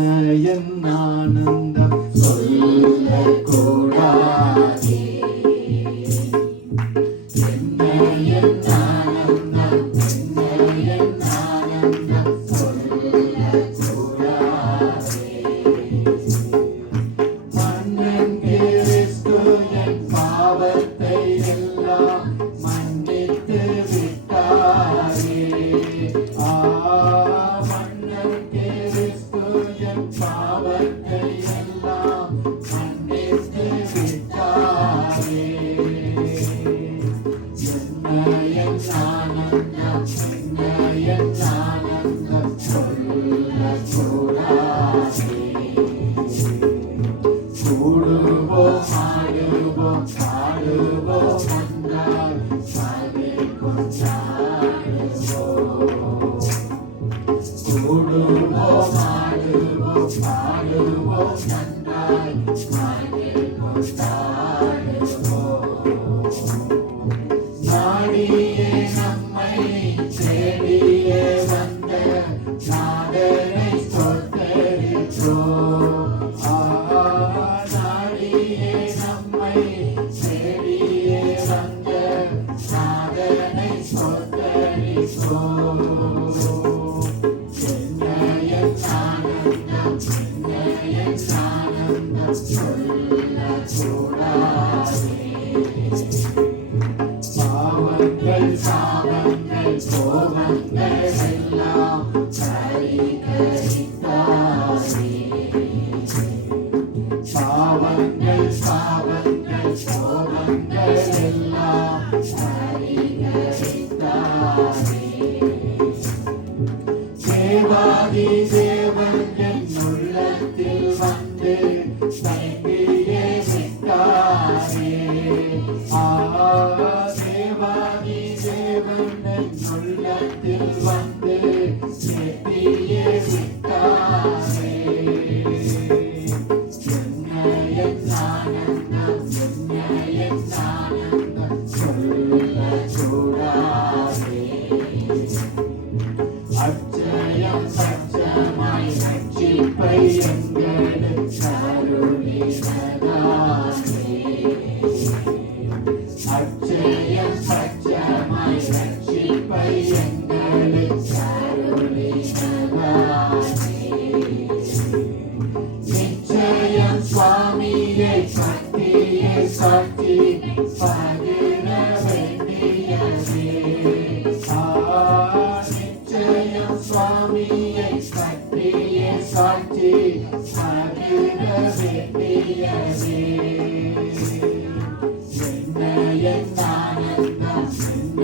என் ஆனந்தம் சொல்லக்கூடாதே. என்ன என் ஆனந்தம், என்ன என் ஆனந்தம் சொல்லக்கூடாதே. மன்னன் கிறிஸ்து என் பாவத்தை எல்லாம் மன்னித்து விட்டாரே. மன்னன் கிறிஸ்து என் பாவத்தை எல்லாம் மன்னித்து விட்டாரே. என்ன என் ஆனந்தம், என்ன என் ஆனந்தம் சொல்லக்கூடாதே. கூடுவோம் ஆடுவோம் பாடுவோம் ஒன்றாய் சாதே கொண்டாடுவோம். கூடுவோம் ஆடுவோம் பாடுவோம் ஒன்றாய் சாதே கொண்டாடுவோம். நாடியே நம்மை தேடியே வந்த நாதனை ஸ்தோத்தரிப்போம். நாடியே நம்மை தேடியே வந்த நாதனை ஸ்தோத்தரிப்போம். என்ன என் ஆனந்தம், என்ன என் ஆனந்தம் சொல்லக்கூடாதே. பாவங்கள் சாபங்கள் கோபங்கள் எல்லாம் பரிகரித்தாரே. பாவங்கள் சாபங்கள் கோபங்கள் எல்லாம் பரிகரித்தாரே. தேவாதி தேவன் என் உள்ளத்தில் வந்து தங்கியே விட்டாரே. தேவாதி தேவன் என் உள்ளத்தில் வந்து தங்கியே விட்டாரே. என்ன என் ஆனந்தம், என்ன என் ஆனந்தம் சொல்லக்கூடாதே. அச்சயம் சச்சமாய் ரட்சிப்பை எங்களுக்கு அருளினதாமே. அச்சயம் சச்சமாய் ரட்சிப்பை எங்களுக்கு அருளினதாமே. நிச்சயம் சுவாமியை சக்தியை சாட்சி பகிர வேண்டியதே. நிச்சயம் சுவாமியை சக்தியை சாட்சி பகிர வேண்டியதே. என்ன என் ஆனந்தம், என்ன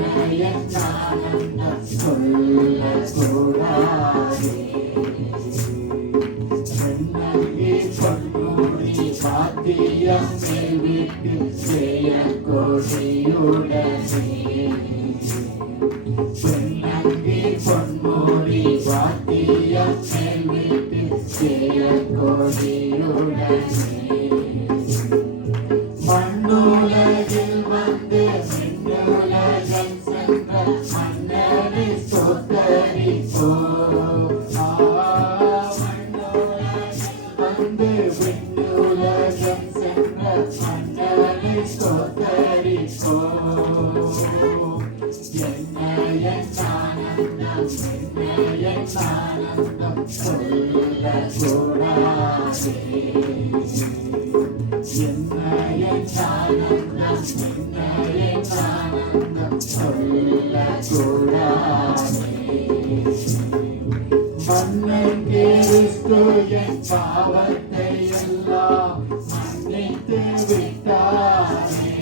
என் ஆனந்தம் சொல்லக்கூடாதே. என்னை பொன்மூடி பாத்தியம் மேல்விட்டு செய்ய கொடியுடனே. பெண்ணங்கி பொன்மூடி பாத்தியம் மேல்விட்டு செய்ய கொடியுடனே. மண்ணுலகில் வந்து விண்ணுலகம் சென்ற மன்னனை ஸ்தோத்தரிப்போம். மண்ணுலகில் வந்து விண்ணுலகம் சென்ற மன்னனை ஸ்தோத்தரிப்போம். என்ன என் ஆனந்தம், என்ன என் ஆனந்தம் சொல்லக்கூடாதே. என்ன என் ஆனந்தம், என்ன என் ஆனந்தம் சொல்லக்கூடாதே. மன்னன் கிறிஸ்து என் பாவத்தை எல்லாம் மன்னித்து விட்டாரே.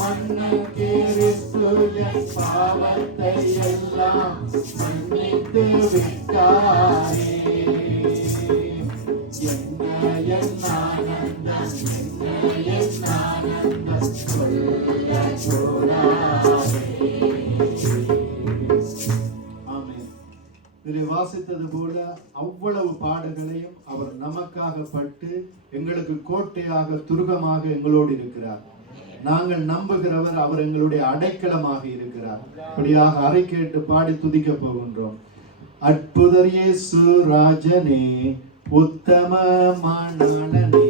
மன்னன் கிறிஸ்து என் பாவத்தை எல்லாம் மன்னித்து விட்டாரே. என்ன என் ஆனந்தம், என்ன என் ஆனந்தம் பாடுகளையும் அவர் நமக்காக பட்டு எங்களுக்கு கோட்டையாக துருகமாக எங்களோடு இருக்கிறார். நாங்கள் நம்புகிறவர், அவர் எங்களுடைய அடைக்கலமாக இருக்கிறார். அப்படியாக அறை கேட்டு பாடி துதிக்க போகின்றோம். அற்புதர் இயேசு ராஜனே, உத்தம மாணனே,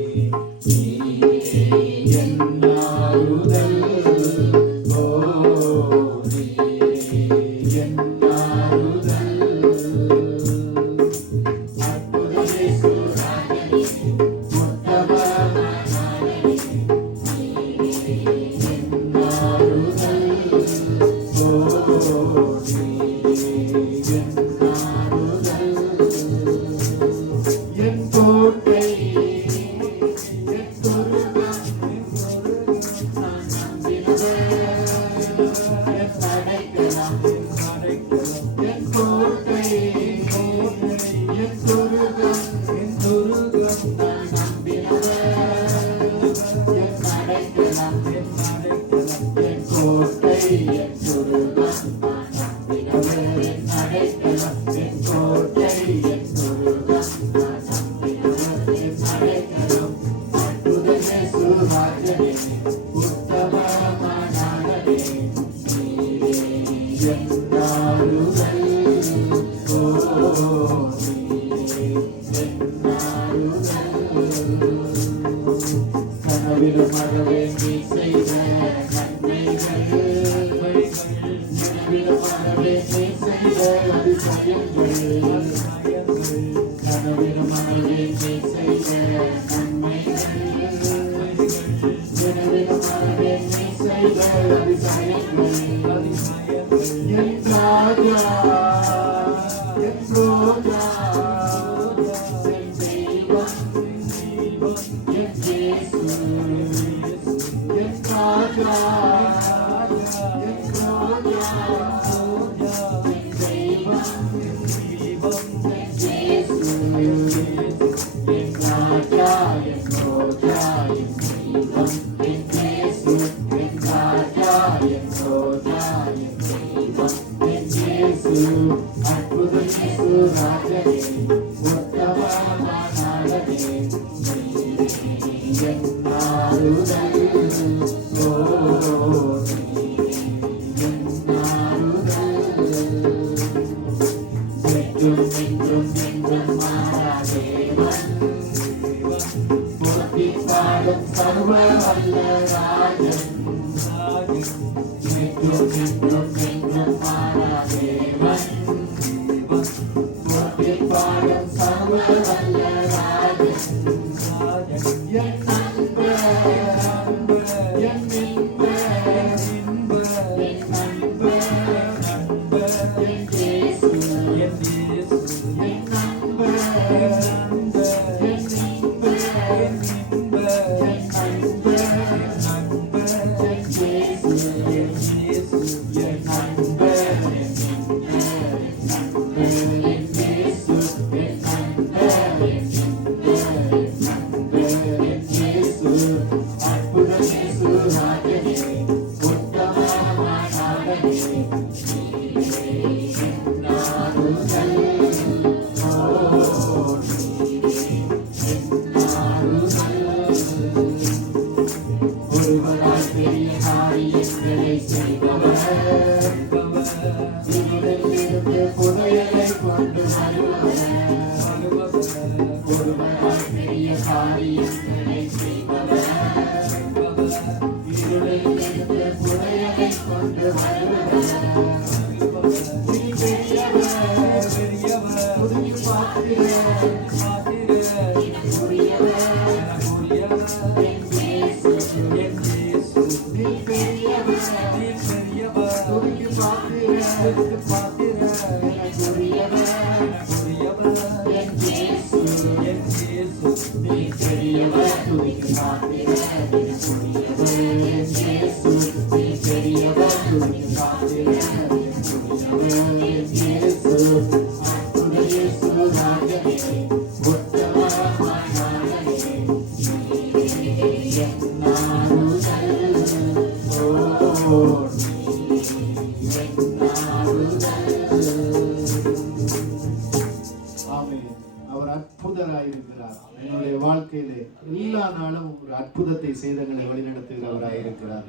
அற்புதராயிருக்கிறார். என்னுடைய வாழ்க்கையிலே எல்லா நாளும் ஒரு அற்புதத்தை செய்தங்களை வழிநடத்துகிறவராயிருக்கிறார்.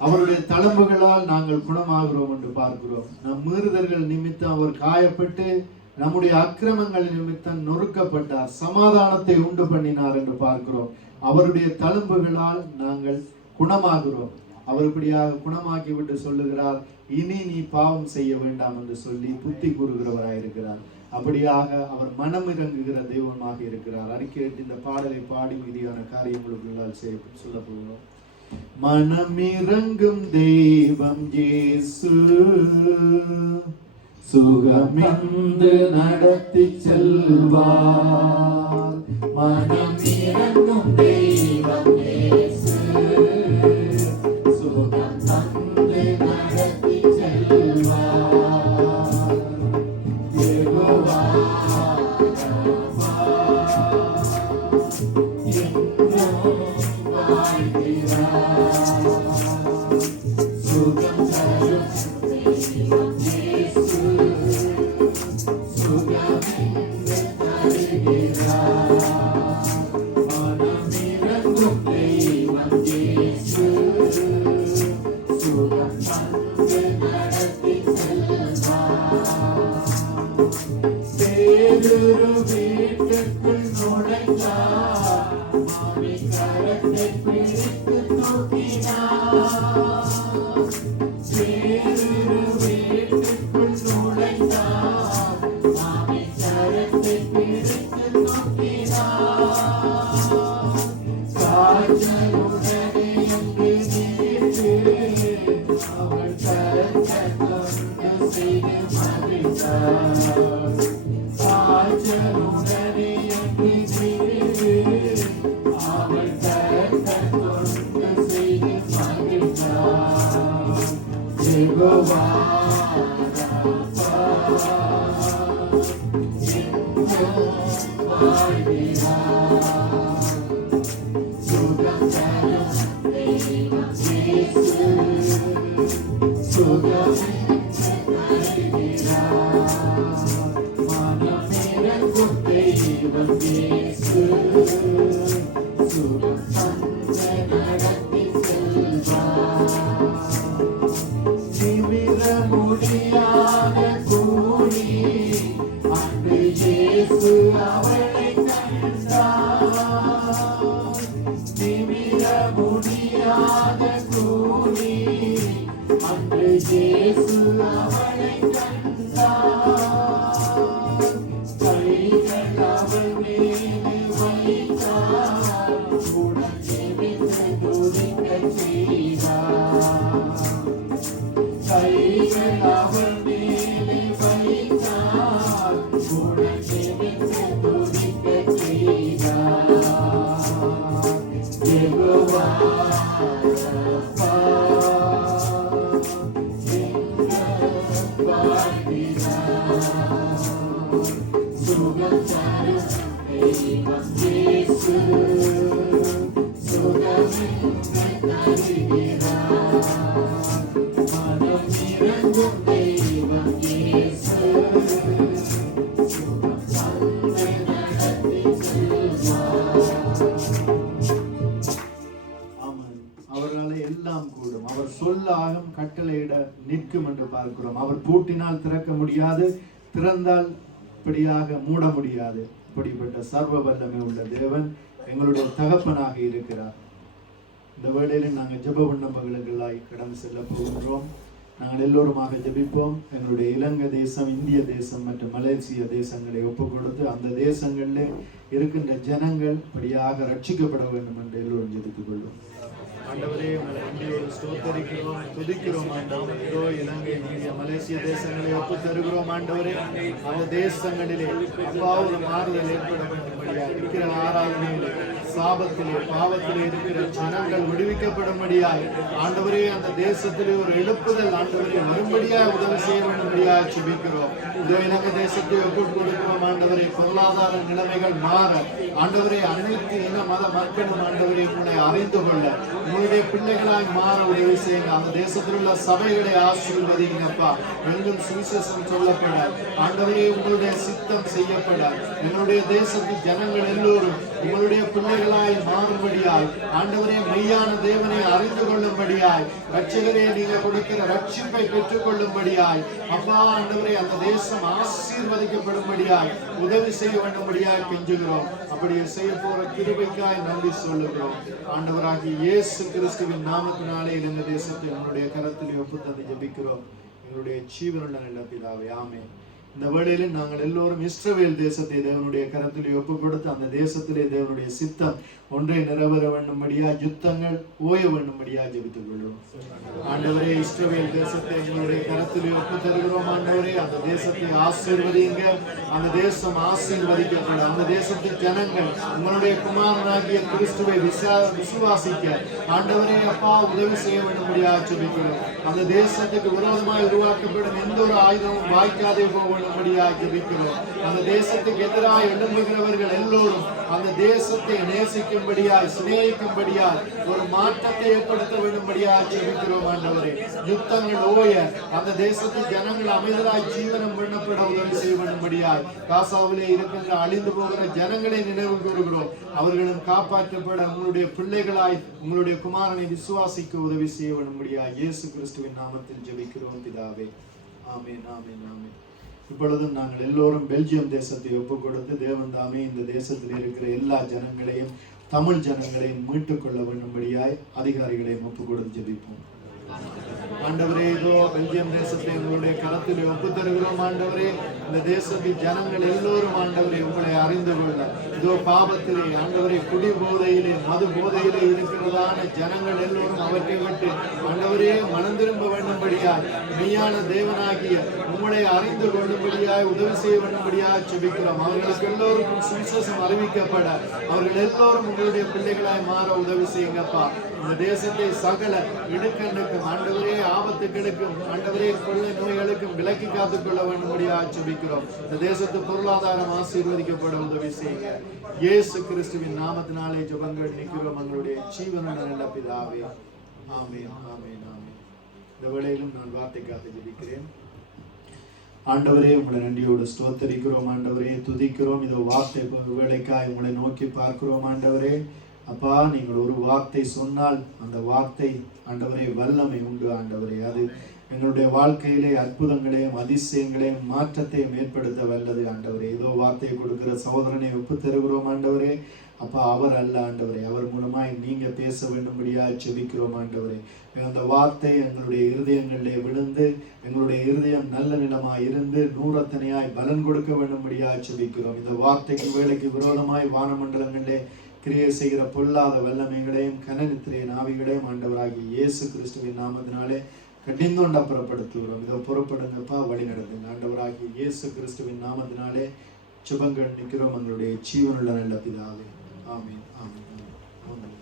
அவருடைய தழும்புகளால் நாங்கள் குணமாகிறோம் என்று பார்க்கிறோம். நம் மீறுதல்கள் நிமித்தம் அவர் காயப்பட்டு நம்முடைய அக்கிரமங்கள் நிமித்தம் நொறுக்கப்பட்டார், சமாதானத்தை உண்டு பண்ணினார் என்று பார்க்கிறோம். அவருடைய தழும்புகளால் நாங்கள் குணமாகிறோம். அவர் இப்படியாக குணமாக்கி விட்டு சொல்லுகிறார், இனி நீ பாவம் செய்ய வேண்டாம் என்று சொல்லி புத்தி கூறுகிறவராயிருக்கிறார். அப்படியாக அவர் மனம் இறங்குகிற தெய்வமாக இருக்கிறார். அறிக்கையிட்டு இந்த பாடலை பாடி மீதியான காரியங்களுக்குள்ளால் சொல்ல போகிறோம். மனமிறங்கும் தெய்வம் இயேசு, சுகமிந்து நடத்தி செல்வார். மனமிறங்கும் தெய்வம் இயேசு, சுகம் தந்து நடத்தி செல்வார். யெகோவா ராஃபா, என்றும் வாழ்கிறார். சுகம் தரும் தெய்வம் இயேசு, சுகமின்று தருகிறார். மனமிறங்கும் தெய்வம் இயேசு, சுகம் தந்து நடத்தி செல்வார். பேதுரு வீட்டுக்குள் நுழைந்தார், மாமி கரத்தை பிடித்து தூக்கினார். பேதுரு வீட்டுக்குள் நுழைந்தார், மாமி கரத்தை பிடித்து தூக்கினார். காய்ச்சலுடனே அங்கு நீட்டு அவள் கரத்தை கொண்டு செய்து மகிழ்ந்தார். காய்ச்சலுடனே அங்கு நீட்டு அவள் கரத்தை கொண்டு செய்து மகிழ்ந்தார். யெகோவா ராஃபா, என்றும் வாழ்கிறார். சுகம் தரும் தெய்வம் இயேசு, சுகமின்று தருகிறார். மனமிறங்கும் தெய்வம் இயேசு, சுகம் தந்து நடத்தி செல்வார். நிமிர முடியாத கூலி அன்று இயேசு அவளை கண்டார். நிமிர முடியாத கூலி அன்று இயேசு அவளை கண்டார். கைகள் அவள் மீது வைத்தார், உடன் நிமிர்ந்து துதிக்கச் செய்தார். கைகள் அவள் மீது வைத்தார், உடன் நிமிர்ந்து துதிக்கச் செய்தார். யெகோவா ராஃபா, என்றும் வாழ்கிறார். சுகம் தரும் தெய்வம் இயேசு, சுகமின்று தருகிறார். மனமிறங்கும் தெய்வம் இயேசு, சுகம் தந்து நடத்தி செல்வார். ஆமென். அவராலே எல்லாம் கூடும். அவர் சொல்லாகும் கட்டளையிட நிற்கும் என்று பார்க்கிறோம். அவர் பூட்டினால் திறக்க முடியாது, திறந்தால் இப்படியாக மூட முடியாது. இப்படிப்பட்ட சர்வ வல்லமை உள்ள தேவன் எங்களுடைய தகப்பனாக இருக்கிறார். இந்த வேளையில நாங்கள் ஜெப விண்ணப்பங்களுக்கெல்லாம் கடந்து செல்ல போகின்றோம். நாங்கள் எல்லோருமாக ஜெபிப்போம். எங்களுடைய இலங்கை தேசம், இந்திய தேசம் மற்றும் மலேசிய தேசங்களை ஒப்புக் கொடுத்து அந்த தேசங்களில் இருக்கின்ற ஜனங்கள் இப்படியாக ரட்சிக்கப்பட வேண்டும் என்று எல்லோரும் ஜெபித்துக் கொள்வோம். ஆண்டவரே, உங்களை நன்றியோடு ஸ்தோத்தரிக்கிறோம், துதிக்கிறோம் ஆண்டவரே. இதோ இலங்கை, இந்திய, மலேசிய தேசங்களை ஒப்பு தருகிறோம் ஆண்டவரே. அந்த தேசங்களிலே அப்பா ஒரு மாறுதல் ஏற்பட வேண்டும்படியாக இருக்கிற ஆராதனையிலே, சாபத்திலே, பாவத்திலே இருக்கிற ஜனங்கள் விடுவிக்கப்படும்படியாக ஆண்டவரே, அந்த தேசத்திலே ஒரு எழுப்புதல் ஆண்டவரே வரும்படியாக உதவி செய்ய வேண்டும்படியாக ஜெபிக்கிறோம். இலங்கை தேசத்தை ஒப்புக் கொடுக்கிறோம் ஆண்டவரே. பொருளாதார நிலைமைகள் மாற ஆண்டவரே, அனைத்து இன மத மக்களும் ஆண்டவரே உங்களை அறிந்து கொள்ள உங்களுடைய பிள்ளைகளாய் மாற உதவி செய்யுங்க. அந்த தேசத்தில் உள்ள சபைகளை ஆசீர்வதிங்கப்பா. எங்கும் சுவிசேஷம் சொல்லப்பட ஆண்டவரே உங்களுடைய சித்தம் செய்யப்பட எங்களுடைய தேசத்து ஜனங்கள் எல்லோரும் உங்களுடைய பிள்ளைகளாய் மாறும்படியாய் ஆண்டவரே மெய்யான தேவனை அறிந்து கொள்ளும்படியாய் ரட்சகரே நீங்க கொடுக்கிற ரட்சிப்பை பெற்றுக் கொள்ளும்படியாய் அப்பா ஆண்டவரே அந்த தேசம் ஆசீர்வதிக்கப்படும்படியாய் உதவி செய்ய வேண்டும்படியாய் கெஞ்சுகிறோம். அப்படியே செய்ய போற கிருபைக்காய் நன்றி சொல்லுகிறோம். ஆண்டவராகிய இயேசு கிறிஸ்துவின் நாமத்தினாலே இந்த தேசத்தை உங்களுடைய கரத்தில் ஒப்பு தந்து ஜெபிக்கிறோம். எங்களுடைய ஜீவனுள்ள நல்ல பிதாவே, ஆமென். இந்த வேளையில் நாங்கள் எல்லோரும் இஸ்ரவேல் தேசத்தை தேவனுடைய கரத்திலே ஒப்பு கொடுத்து அந்த தேசத்திலே தேவனுடைய சித்தம் ஒன்றை நிறைவேற வேண்டும்படியா யுத்தங்கள் ஓய வேண்டும்படியா ஜெபித்துக் கொள்வோம். ஆண்டவரே, இஸ்ரவேல் தேசத்தை எங்களுடைய கரத்திலே ஒப்பு தருகிறோம். ஆண்டவரே, அந்த தேசத்தை ஆசீர்வதிங்க. அந்த தேசம் ஆசீர்வதிக்கப்பட அந்த தேசத்து ஜனங்கள் உங்களுடைய குமாரனாகிய கிறிஸ்துவை விசுவாசிக்க ஆண்டவரே அப்பா உதவி செய்ய வேண்டும்படியா ஜெபிக்கிறோம். அந்த தேசத்துக்கு விரோதமாய் உருவாக்கப்படும் எந்த ஒரு ஆயுதமும் வாய்க்காதே போகும்படியா ஜெபிக்கிறோம். அந்த தேசத்துக்கு எதிராக எழும்புகிறவர்கள் எல்லோரும் அந்த தேசத்தை நேசிக்கும்படியாய் சிநேகிக்கும்படியாய் ஒரு மாற்றத்தை ஏற்படுத்த வேண்டும்படியாய் ஜெபிக்கிறோம். ஆண்டவரே, யுத்தங்கள் ஓய அந்த தேசத்து ஜனங்கள் அமைதலாய் ஜீவனம் பண்ணப்பட உதவி செய்ய வேண்டும்படியாய் காசாவிலே இருக்கின்ற அழிந்து போகிற ஜனங்களை நினைவு கூறுகிறோம். அவர்களும் காப்பாற்றப்பட உங்களுடைய பிள்ளைகளாய் உங்களுடைய குமாரனை விசுவாசிக்க உதவி செய்ய வேண்டும்படியாய் இயேசு கிறிஸ்துவின் நாமத்தில் ஜெபிக்கிறோம் பிதாவே, ஆமென், ஆமென், ஆமென். இப்பொழுதும் நாங்கள் எல்லோரும் பெல்ஜியம் தேசத்தை ஒப்புக் கொடுத்து தேவன் தாமே இந்த தேசத்தில் இருக்கிற எல்லா ஜனங்களையும் தமிழ் ஜனங்களையும் மீட்டுக் கொள்ள வேண்டும்படியாய் அதிகாரிகளையும் ஒப்புக் கொடுத்து ஜெபிப்போம். ஆண்டவரே, இதோ பெல்ஜியம் தேசத்தை உங்களுடைய கரத்திலே ஒப்பு தருகிறோம். ஆண்டவரே, இந்த தேசத்தின் ஜனங்கள் எல்லோரும் ஆண்டவரே உங்களை அறிந்து கொள்ள இதோ பாவத்திலே ஆண்டவரே குடி போதையிலே மது போதையிலே இருக்கிறதான ஜனங்கள் எல்லோரும் அவற்றை விட்டு ஆண்டவரே மனம் திரும்ப வேண்டும்படியாய் மெய்யான தேவனாகிய உங்களை அறிந்து கொள்ளும்படியாய் உதவி செய்ய வேண்டும்படியாய் ஜெபிக்கிறோம். அவர்களுக்கு எல்லோருக்கும் சுவிசேஷம் அறிவிக்கப்பட அவர்கள் எல்லோரும் உங்களுடைய பிள்ளைகளாய் மாற உதவி செய்யுங்கப்பா. இந்த தேசத்தை சகல இடுக்கண்ணுக்கும் ஆண்டவரே ஆபத்துக்களுக்கும் ஆண்டவரே கொள்ளை நோய்களுக்கும் விலக்கி காத்துக் கொள்ள வேண்டும்படியாய் ஜெபிக்கிறோம். இந்த தேசத்து பொருளாதாரம் ஆசீர்வதிக்கப்பட உதவி செய்யுங்க. இயேசு கிறிஸ்துவின் நாமத்தினாலே ஜெபங்கள் நிற்கிறோம் எங்களுடைய ஜீவனுள்ள நல்ல பிதாவே, ஆமென், ஆமென், ஆமென். இந்த வேளையிலும் நான் வார்த்தைக்காக ஜெபிக்கிறேன். ஆண்டவரே, உங்களை நன்றியோடு ஸ்தோத்தரிக்கிறோம். ஆண்டவரே, துதிக்கிறோம். இதோ வார்த்தை வேலைக்காய் உங்களை நோக்கி பார்க்கிறோம். ஆண்டவரே அப்பா, நீங்கள் ஒரு வார்த்தை சொன்னால் அந்த வார்த்தை ஆண்டவரே வல்லமை உண்டு. ஆண்டவரே, அது எங்களுடைய வாழ்க்கையிலே அற்புதங்களையும் அதிசயங்களையும் மாற்றத்தையும் ஏற்படுத்த வல்லது. ஆண்டவரே, ஏதோ வார்த்தையை கொடுக்கிற சகோதரனை ஒப்பு தருகிறோம். ஆண்டவரே அப்பா, அவர் அல்ல ஆண்டவரே, அவர் மூலமாய் நீங்க பேச வேண்டும்படியா ஜெபிக்கிறோம். ஆண்டவரே, அந்த வார்த்தை எங்களுடைய இருதயங்களிலே விழுந்து எங்களுடைய இருதயம் நல்ல நிலமாய் இருந்து நூறத்தனையாய் பலன் கொடுக்க வேண்டும்படியா ஜெபிக்கிறோம். இந்த வார்த்தைக்கு வேலைக்கு விரோதமாய் வானமண்டலங்களிலே கிரியை செய்கிற பொல்லாத வல்லமைகளையும் கனநித்திரையின் ஆவிகளையும் ஆண்டவராகிய இயேசு கிறிஸ்துவின் நாமத்தினாலே கடிந்தோண்ட புறப்படுத்துகிறோம். இதை புறப்படுங்கப்பா, வழி நடத்துங்க. ஆண்டவராகிய இயேசு கிறிஸ்துவின் நாமத்தினாலே ஜெபங்கள் நிற்கிறோம் எங்களுடைய ஜீவனுள்ள நல்ல பிதாவே, ஆமென், ஆமென், ஆமென்.